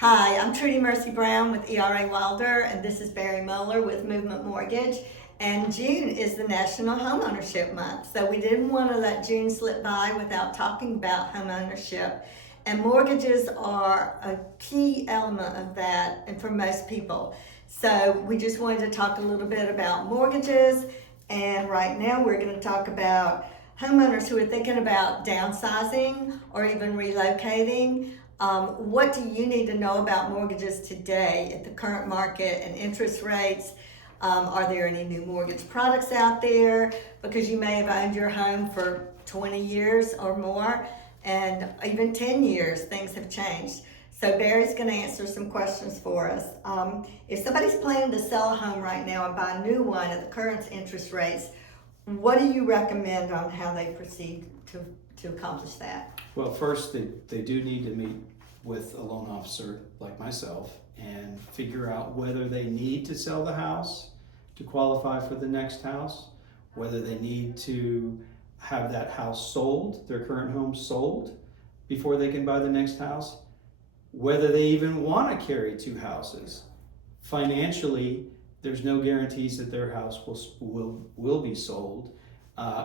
Hi, I'm Trudy Mercy Brown with ERA Wilder, and this is Barry Moeller with Movement Mortgage. And June is the National Homeownership Month, so we didn't want to let June slip by without talking about homeownership. And mortgages are a key element of that, and for most people. So we just wanted to talk a little bit about mortgages, and right now we're going to talk about homeowners who are thinking about downsizing or even relocating. What do you need to know about mortgages today at the current market and interest rates? Are there any new mortgage products out there? Because you may have owned your home for 20 years or more, and even 10 years, things have changed. So Barry's going to answer some questions for us. If somebody's planning to sell a home right now and buy a new one at the current interest rates, what do you recommend on how they proceed to accomplish that? Well, first, they do need to meet with a loan officer like myself and figure out whether they need to sell the house to qualify for the next house, whether they need to have that house sold, their current home sold, before they can buy the next house, whether they even want to carry two houses. Financially, there's no guarantees that their house will be sold.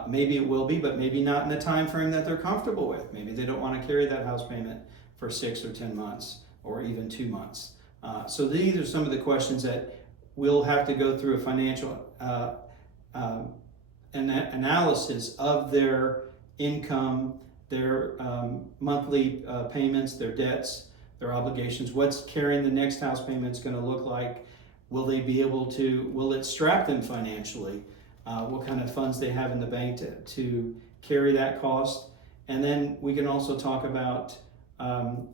Maybe it will be, but maybe not in the time frame that they're comfortable with. Maybe they don't want to carry that house payment for 6 or 10 months or even 2 months. So these are some of the questions that we'll have to go through a financial analysis of their income, their monthly payments, their debts, their obligations. What's carrying the next house payment is going to look like? Will they be able to, will it strap them financially? What kind of funds they have in the bank to carry that cost. And then we can also talk about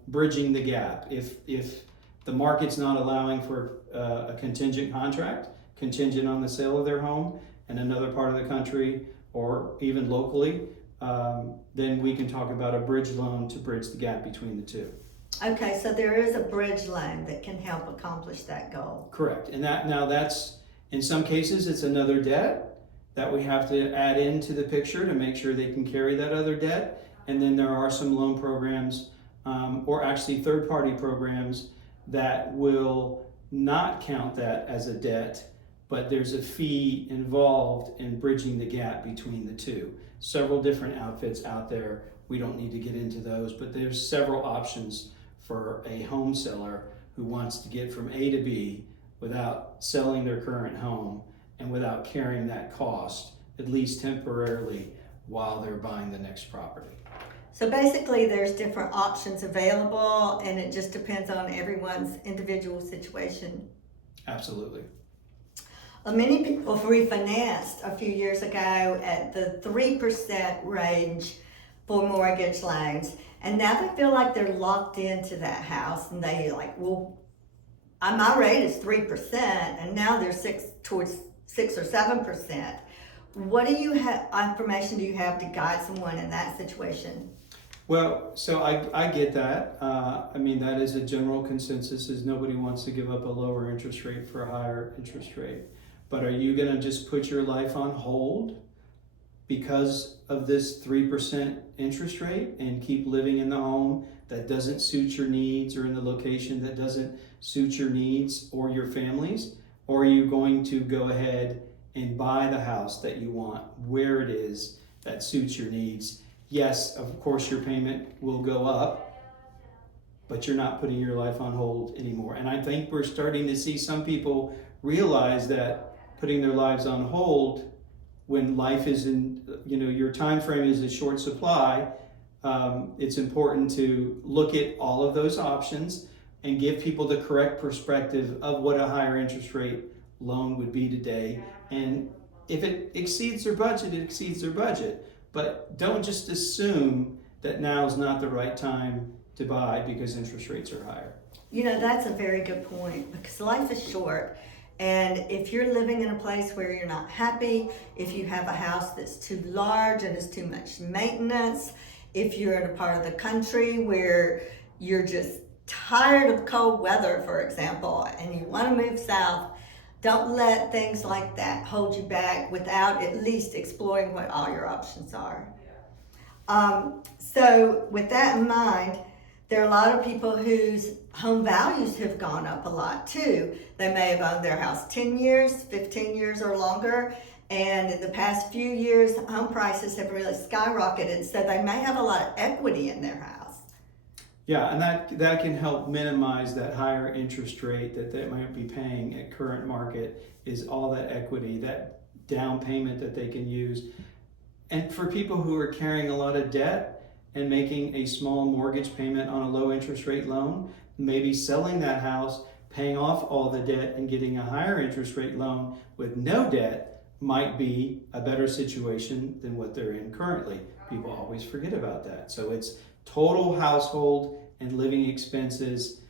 bridging the gap. If the market's not allowing for a contingent contract, contingent on the sale of their home in another part of the country or even locally, then we can talk about a bridge loan to bridge the gap between the two. Okay, so there is a bridge loan that can help accomplish that goal. Correct. And that's, in some cases, it's another debt that we have to add into the picture to make sure they can carry that other debt. And then there are some loan programs, or actually third-party programs, that will not count that as a debt, but there's a fee involved in bridging the gap between the two. Several different outfits out there. We don't need to get into those, but there's several options for a home seller who wants to get from A to B without selling their current home and without carrying that cost, at least temporarily, while they're buying the next property. So basically there's different options available, and it just depends on everyone's individual situation. Absolutely. Many people refinanced a few years ago at the 3% range for mortgage loans, and now they feel like they're locked into that house, and they like, well, my rate is 3%, and now they're towards 6 or 7%. What information do you have to guide someone in that situation? Well, so I get that. I mean, that is a general consensus, is nobody wants to give up a lower interest rate for a higher interest rate. But are you going to just put your life on hold because of this 3% interest rate and keep living in the home that doesn't suit your needs or in the location that doesn't suit your needs or your family's? Or are you going to go ahead and buy the house that you want where it is that suits your needs? Yes, of course your payment will go up, but you're not putting your life on hold anymore. And I think we're starting to see some people realize that putting their lives on hold when life is in, your time frame is a short supply, it's important to look at all of those options and give people the correct perspective of what a higher interest rate loan would be today. And if it exceeds their budget, it exceeds their budget. But don't just assume that now is not the right time to buy because interest rates are higher. That's a very good point, because life is short. And if you're living in a place where you're not happy, if you have a house that's too large and is too much maintenance, if you're in a part of the country where you're just tired of cold weather, for example, and you want to move south, don't let things like that hold you back without at least exploring what all your options are. So with that in mind, There are a lot of people whose home values have gone up a lot too. They may have owned their house 10 years, 15 years or longer, and in the past few years, home prices have really skyrocketed, so they may have a lot of equity in their house. Yeah, and that can help minimize that higher interest rate that they might be paying at current market, is all that equity, that down payment that they can use. And for people who are carrying a lot of debt and making a small mortgage payment on a low interest rate loan, maybe selling that house, paying off all the debt and getting a higher interest rate loan with no debt might be a better situation than what they're in currently. People always forget about that. So it's total household and living expenses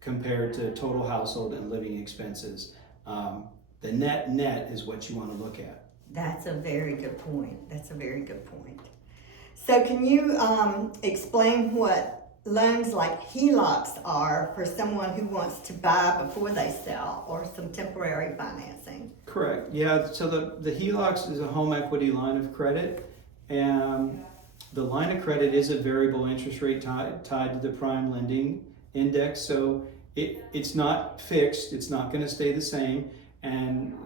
compared to total household and living expenses. The net is what you want to look at. That's a very good point. That's a very good point. So can you explain what loans like HELOCs are for someone who wants to buy before they sell, or some temporary financing? Correct. Yeah, so the HELOCs is a home equity line of credit, and the line of credit is a variable interest rate tied to the prime lending index, so it's not fixed, it's not going to stay the same, and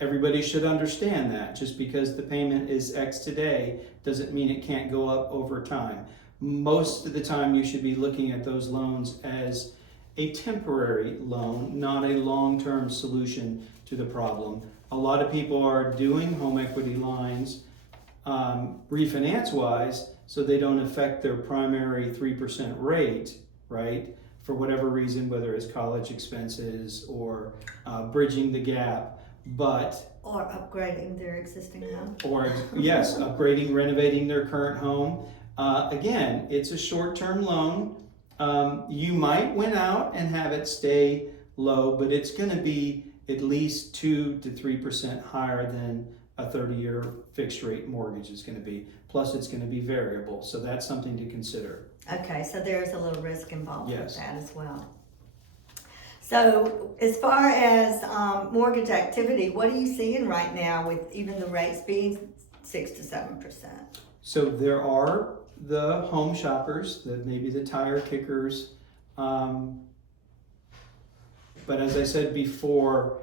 everybody should understand that. Just because the payment is X today doesn't mean it can't go up over time. Most of the time you should be looking at those loans as a temporary loan, not a long-term solution to the problem. A lot of people are doing home equity lines refinance-wise, so they don't affect their primary 3% rate, right? For whatever reason, whether it's college expenses or bridging the gap. Or upgrading their existing home. Or yes, upgrading, renovating their current home. Again, it's a short-term loan. You might win out and have it stay low, but it's going to be at least 2 to 3% higher than a 30-year fixed rate mortgage is going to be. Plus, it's going to be variable, so that's something to consider. Okay, so there's a little risk involved with Yes. that as well. So as far as mortgage activity, what are you seeing right now with even the rates being 6 to 7%? So there are the home shoppers, maybe the tire kickers. But as I said before,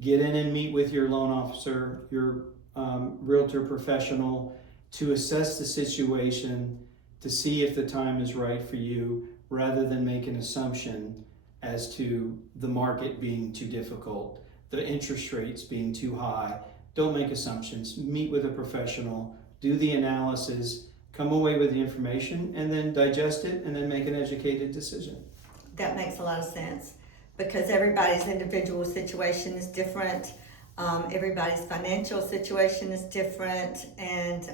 get in and meet with your loan officer, your realtor professional, to assess the situation, to see if the time is right for you, rather than make an assumption as to the market being too difficult, the interest rates being too high. Don't make assumptions. Meet with a professional, do the analysis, come away with the information, and then digest it, and then make an educated decision. That makes a lot of sense, because everybody's individual situation is different. Everybody's financial situation is different, and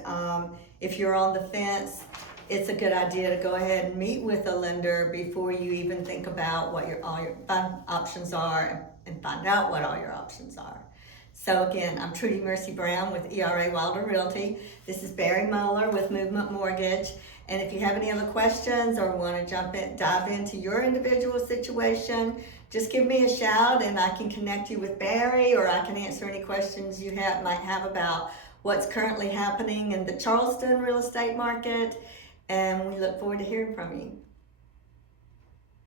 if you're on the fence, it's a good idea to go ahead and meet with a lender before you even think about what all your options are, and find out what all your options are. So again, I'm Trudy Mercy Brown with Wilder Realty. This is Barry Moeller with Movement Mortgage. And if you have any other questions or want to dive into your individual situation, just give me a shout and I can connect you with Barry, or I can answer any questions you might have about what's currently happening in the Charleston real estate market. And we look forward to hearing from you.